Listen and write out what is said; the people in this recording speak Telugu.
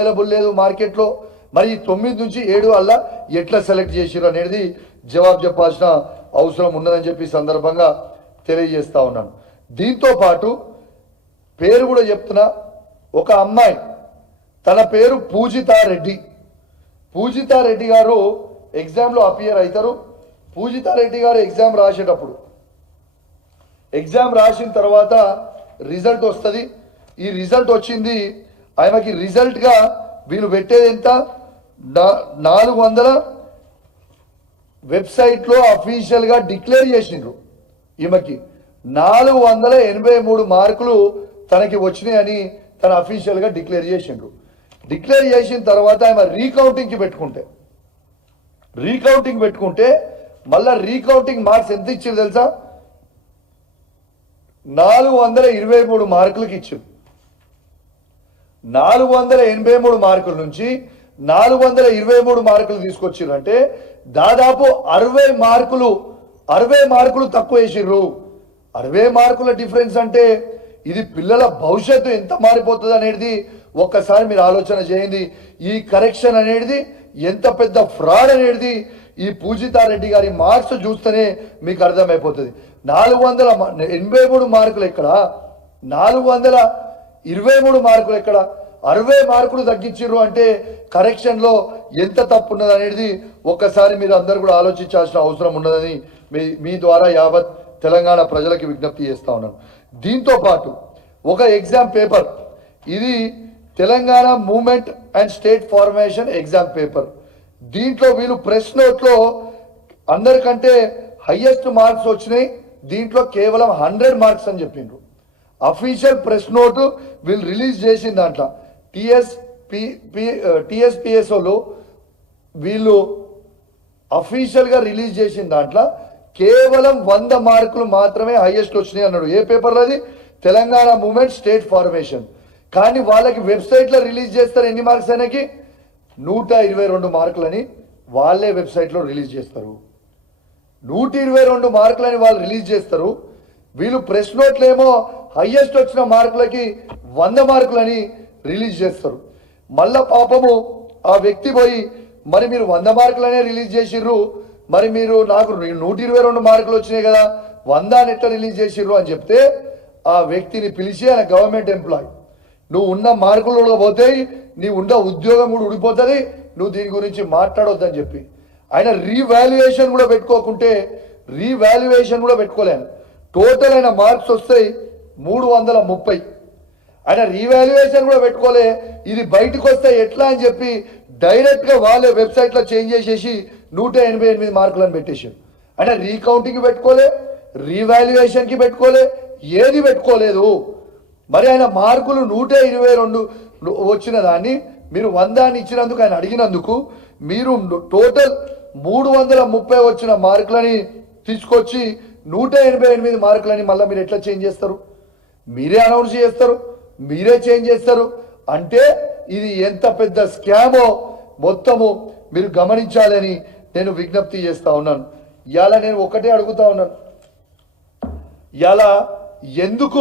అవైలబుల్ లేదు మార్కెట్లో, మరి 9 నుంచి 7 అలా ఎట్లా సెలెక్ట్ చేసిరు అనేది జవాబు చెప్పాల్సిన అవసరం ఉన్నదని చెప్పి సందర్భంగా తెలియజేస్తా ఉన్నాను. దీంతో పాటు పేరు కూడా చెప్తున్నా, ఒక అమ్మాయి తన పేరు పూజితారెడ్డి. పూజితారెడ్డి గారు ఎగ్జామ్లో అపియర్ అవుతారు. పూజితారెడ్డి గారు ఎగ్జామ్ రాసేటప్పుడు ఎగ్జామ్ రాసిన తర్వాత రిజల్ట్ వస్తుంది. ఈ రిజల్ట్ వచ్చింది, ఆమెకి రిజల్ట్గా వీళ్ళు పెట్టేది ఎంత, 400 వెబ్సైట్లో అఫీషియల్గా డిక్లేర్ చేసిండ్రు. ఈమెకి 483 మార్కులు తనకి వచ్చినాయని తన అఫీషియల్గా డిక్లేర్ చేసిండ్రు. డిక్లేర్ చేసిన తర్వాత ఆమె రీకౌంటింగ్కి పెట్టుకుంటే మళ్ళా రీకౌంటింగ్ మార్క్స్ ఎంత ఇచ్చారు తెలుసా, 423 మార్కులకి ఇచ్చారు. 483 మార్కుల నుంచి 423 మార్కులు తీసుకొచ్చారు అంటే దాదాపు 60 మార్కులు తక్కువ వేసిర్రు. 60 మార్కుల డిఫరెన్స్ అంటే ఇది పిల్లల భవిష్యత్తు ఎంత మారిపోతుంది అనేది ఒక్కసారి మీరు ఆలోచన చేయండి. ఈ కరెక్షన్ అనేది ఎంత పెద్ద ఫ్రాడ్ అనేది ఈ పూజితారెడ్డి గారి మార్క్స్ చూస్తేనే మీకు అర్థమైపోతుంది. 483 మార్కులు ఎక్కడ, 423 మార్కులు ఎక్కడ, 60 మార్కులు తగ్గించారు అంటే కరెక్షన్లో ఎంత తప్పు ఉన్నది అనేది ఒక్కసారి మీరు అందరూ కూడా ఆలోచించాల్సిన అవసరం ఉన్నదని మీ ద్వారా యావత్ తెలంగాణ ప్రజలకు విజ్ఞప్తి చేస్తా ఉన్నాను. దీంతో పాటు ఒక ఎగ్జామ్ పేపర్, ఇది Telangana movement and state formation exam paper. దీంట్లో వీళ్ళు ప్రెస్ నోట్లో అందరికంటే హైయెస్ట్ మార్క్స్ వచ్చినాయి. దీంట్లో కేవలం 100 మార్క్స్ అని చెప్పిండ్రు. అఫీషియల్ ప్రెస్ నోటు వీళ్ళు రిలీజ్ చేసిన దాంట్లో టీఎస్పిఎస్ఓలు వీళ్ళు అఫీషియల్గా రిలీజ్ చేసిన దాంట్లో కేవలం 100 మార్కులు మాత్రమే హైయెస్ట్ వచ్చినాయి అన్నాడు. ఏ పేపర్లో అది, తెలంగాణ మూవ్మెంట్ స్టేట్ ఫార్మేషన్. కానీ వాళ్ళకి వెబ్సైట్లో రిలీజ్ చేస్తారు ఎన్ని మార్క్స్ అయినాకి, 122 మార్కులని వాళ్ళే వెబ్సైట్లో రిలీజ్ చేస్తారు. 122 మార్కులని వాళ్ళు రిలీజ్ చేస్తారు. వీళ్ళు ప్రెస్ నోట్లు ఏమో హైయెస్ట్ వచ్చిన మార్కులకి 100 మార్కులని రిలీజ్ చేస్తారు. మళ్ళా పాపము ఆ వ్యక్తి పోయి, మరి మీరు 100 మార్కులనే రిలీజ్ చేసిర్రు, మరి మీరు నాకు 122 మార్కులు వచ్చినాయి కదా, 100 నెట్ల రిలీజ్ చేసిర్రు అని చెప్తే ఆ వ్యక్తిని పిలిచి, ఆయన గవర్నమెంట్ ఎంప్లాయ్, నువ్వు ఉన్న మార్కులు కూడా పోతాయి, నీ ఉన్న ఉద్యోగం కూడా ఊడిపోతుంది, నువ్వు దీని గురించి మాట్లాడొద్దని చెప్పి ఆయన రీవాల్యుయేషన్ కూడా పెట్టుకోలేను. టోటల్ అయిన మార్క్స్ వస్తాయి 330. ఆయన రీవాల్యుయేషన్ కూడా పెట్టుకోలే. ఇది బయటకు వస్తే ఎట్లా అని చెప్పి డైరెక్ట్గా వాళ్ళే వెబ్సైట్లో చేంజ్ చేసేసి 188 మార్కులను పెట్టేశారు. ఆయన రీకౌంటింగ్కి పెట్టుకోలే, రీవాల్యుయేషన్కి పెట్టుకోలే, ఏది పెట్టుకోలేదు. మరి ఆయన మార్కులు 122 వచ్చిన దాన్ని మీరు 100 ఇచ్చినందుకు, ఆయన అడిగినందుకు మీరు టోటల్ 330 వచ్చిన మార్కులని తీసుకొచ్చి 188 మార్కులని మళ్ళీ మీరు ఎట్లా చేంజ్ చేస్తారు? మీరే అనౌన్స్ చేస్తారు, మీరే చేంజ్ చేస్తారు అంటే ఇది ఎంత పెద్ద స్కామో మొత్తము మీరు గమనించాలని నేను విజ్ఞప్తి చేస్తా ఉన్నాను. ఇవాళ నేను ఒకటే అడుగుతా ఉన్నాను, ఇవాళ ఎందుకు